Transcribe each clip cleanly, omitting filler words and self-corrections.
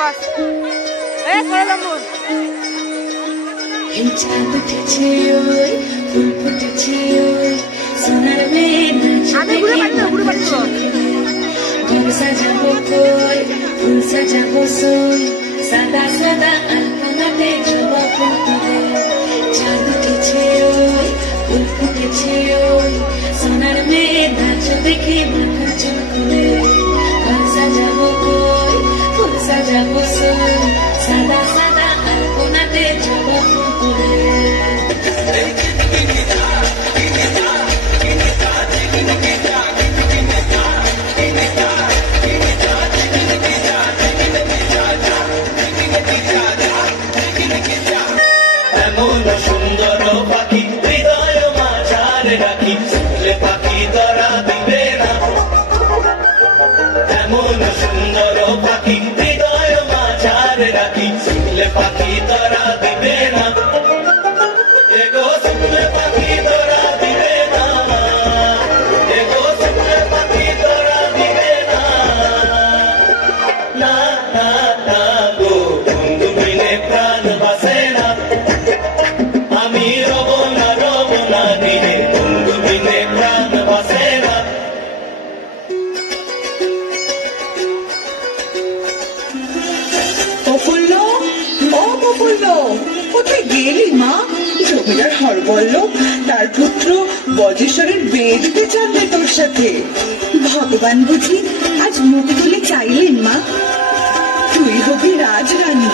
বস সরে যাবো। চাঁদ উঠেছে ওই ফুল ফুটেছে ওই সোনার মেয়ে ঘর সাজাবো কই ফুল সাজাবো সই সাদা সাদা আলপনাতে জবা ফুল তুলে চাঁদ উঠেছে ওই ফুল ফুটেছে ওই সোনার মেয়ে নাচ দেখে মাথা চুলকুলে ঘর সাজাবো কই ফুল সাজাবো সই সাদা সাদা আলপনাতে জবা ফুল তুলে সুন্দর পাখি হৃদয় মাঝারে রাখি পাখি ধরা দিবে না এমন সুন্দর পাখি হৃদয় মাঝারে রাখি পাখি ধরা দিবে না এগো শুনলে পাখি ধরা দিবে না এগো শুনলে পাখি ধরা দিবে না না না না গো বন্ধু বিনে প্রাণ বাসে না আমি রব না দিনে বন্ধু বিনে প্রাণ বাসে না প্রফুল্ল ও প্রফুল্ল কোথায় গেলি মা? জমিদার হর বলল তার পুত্র বজ্রেশ্বরের বিয়ে দিতে চাইবে তোর সাথে। ভগবান বুঝি আজ মুখ তুলে চাইলেন মা তুই হবি রাজরানী।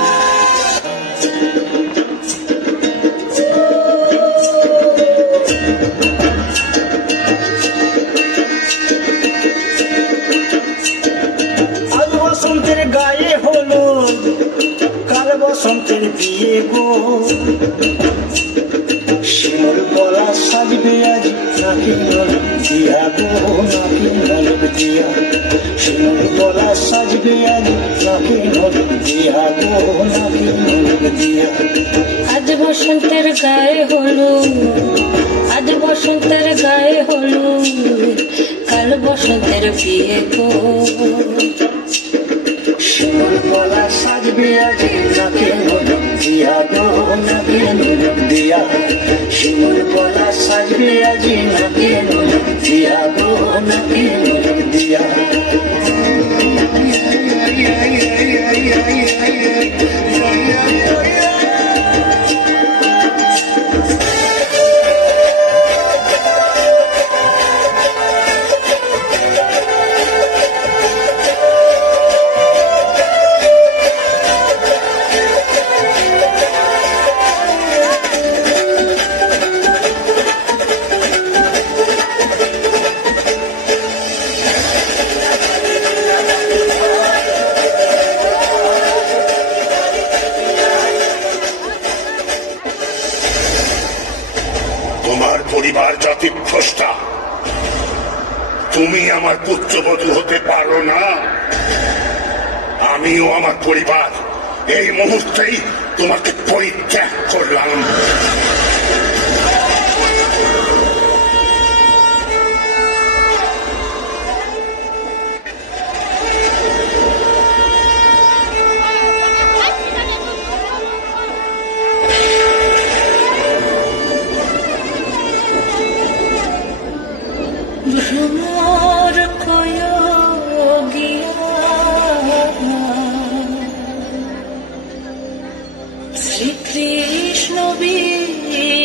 আজ বসন্তের গায়ে হলো কাল বসন্তের বিয়ে গো শিমুর গলা সাজবে আজ নাকি নলক দিয়া গো নাকি নলক দিয়া শিমুর গলা সাজবে আজ নাকি নলক দিয়া গো নাকি নলক দিয়া আজ বসন্তের গায়ে হলো আজ বসন্তের গায়ে হলো কাল বসন্তের বিয়ে গো শিমুর গলা সাজবে আজ নাকি নলক দিয়া গো নাকি নলক দিয়া শিমুর গলা সাজবে আজ নাকি নলক দিয়া গো নাকি নলক দিয়া তোমার পরিবার জাতি ভ্রষ্টা তুমি আমার পুত্রবধূ হতে পারো না আমিও আমার পরিবার এই মুহূর্তেই তোমাকে পরিত্যাগ করলাম ভ্রমর কয় গিয়া শ্রীকৃষ্ণ বীর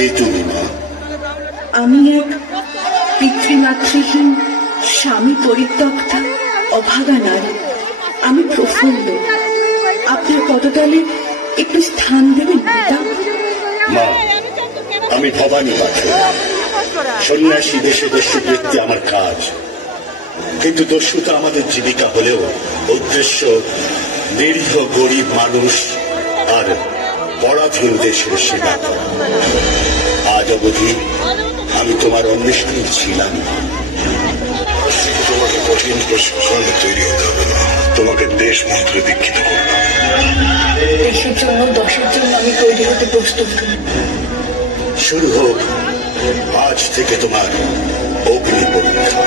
কে তুমি মা? আমি এক পিতৃমাতৃহীন স্বামী পরিত্যক্তা অভাগা নারী। আমি প্রফুল্ল। আপনার পদতলে একটু স্থান দেবেন পিতা? মা, আমি ভবানী পাঠক। সন্ন্যাসী দেশে দস্যুবৃত্তি আমার কাজ, কিন্তু দস্যুতা আমাদের জীবিকা হলেও উদ্দেশ্য নিরীহ গরিব মানুষ আর পরাধীন দেশের সেবা করা। আজ অবধি আমি তোমার অন্বেষণে ছিলাম। তোমাকে কঠিন প্রশিক্ষণ তৈরি হতে হবে না, তোমাকে দেশ মন্ত্রে দীক্ষিত করলাম। দেশের জন্য দশের জন্য আমি তৈরি হতে প্রস্তুত। শুরু হোক আজ থেকে তোমার অগ্নি পরীক্ষা।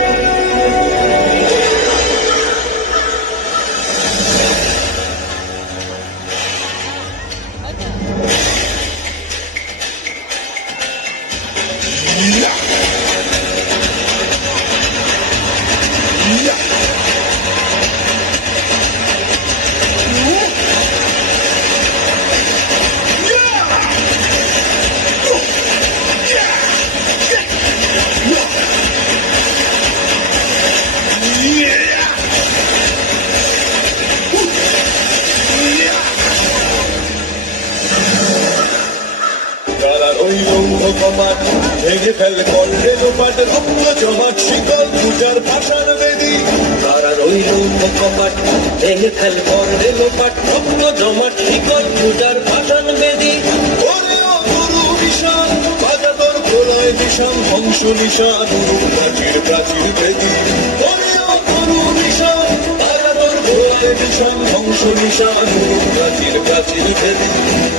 ভেঙে ফেল করলে লোপাট রক্ত জমাট শিকল পূজার ভাষার বেদি। তারা রইল কপাট ভেঙে ফেল করলে লোপাট রক্ত জমাট শিকল পূজার ভাষার বেদি। ওরেও গুরু বিষাণ বাজা তোর প্রলয় দিশাম বংশ নিশান প্রাচীর প্রাচীর বেদি। ওরেও গুরু বিষাণ বাজা তোর প্রলয় দিশাম বংশ নিশান প্রাচীর প্রাচীর বেদি।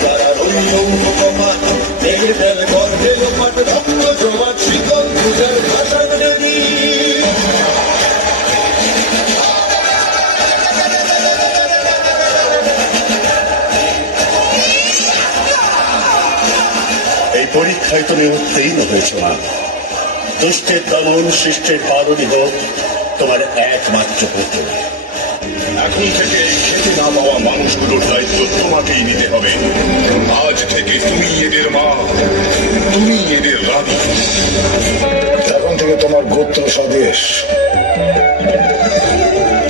তারা রইল কপাট ভেঙে ফেল করলে লোপাট রক্ত জমাট শিকল পূজার ভাষার বেদি। এই পরীক্ষায় তুমি উত্তীর্ণ হয়েছ মা। দুষ্টের দমন, শিষ্টের পালনই হোক তোমার একমাত্র পুত্র। এখন থেকে খেতে না পাওয়া মানুষগুলোর দায়িত্ব তোমাকেই নিতে হবে। আজ থেকে তুমি এদের মা, তুমি এদের রানী। এখন থেকে তোমার গোত্র স্বদেশ,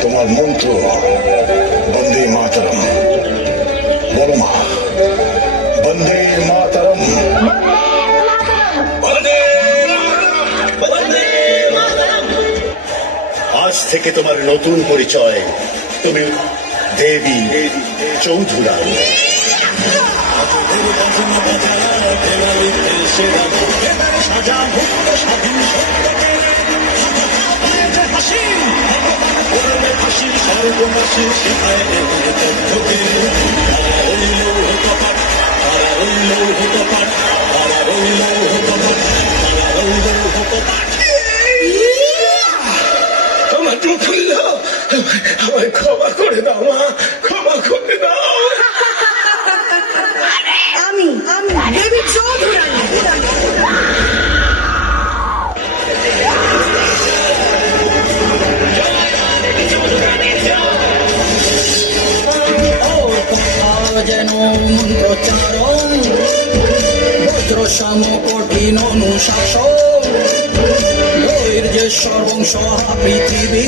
তোমার মন্ত্র বন্দে মাতরম। বলো মা, বন্দে মাতরম। আজ থেকে তোমার নতুন পরিচয়, তুমি দেবী চৌধুরা। আমার চোখ খুলল, আমায় ক্ষমা করে দাও মা, ক্ষমা করে দাও। আমি দেবী চৌধুরানী। যেন মন্ত্রচারণ বজ্র সম কঠিন অনুশাসন ধৈর্যের সর্বংশ পৃথিবী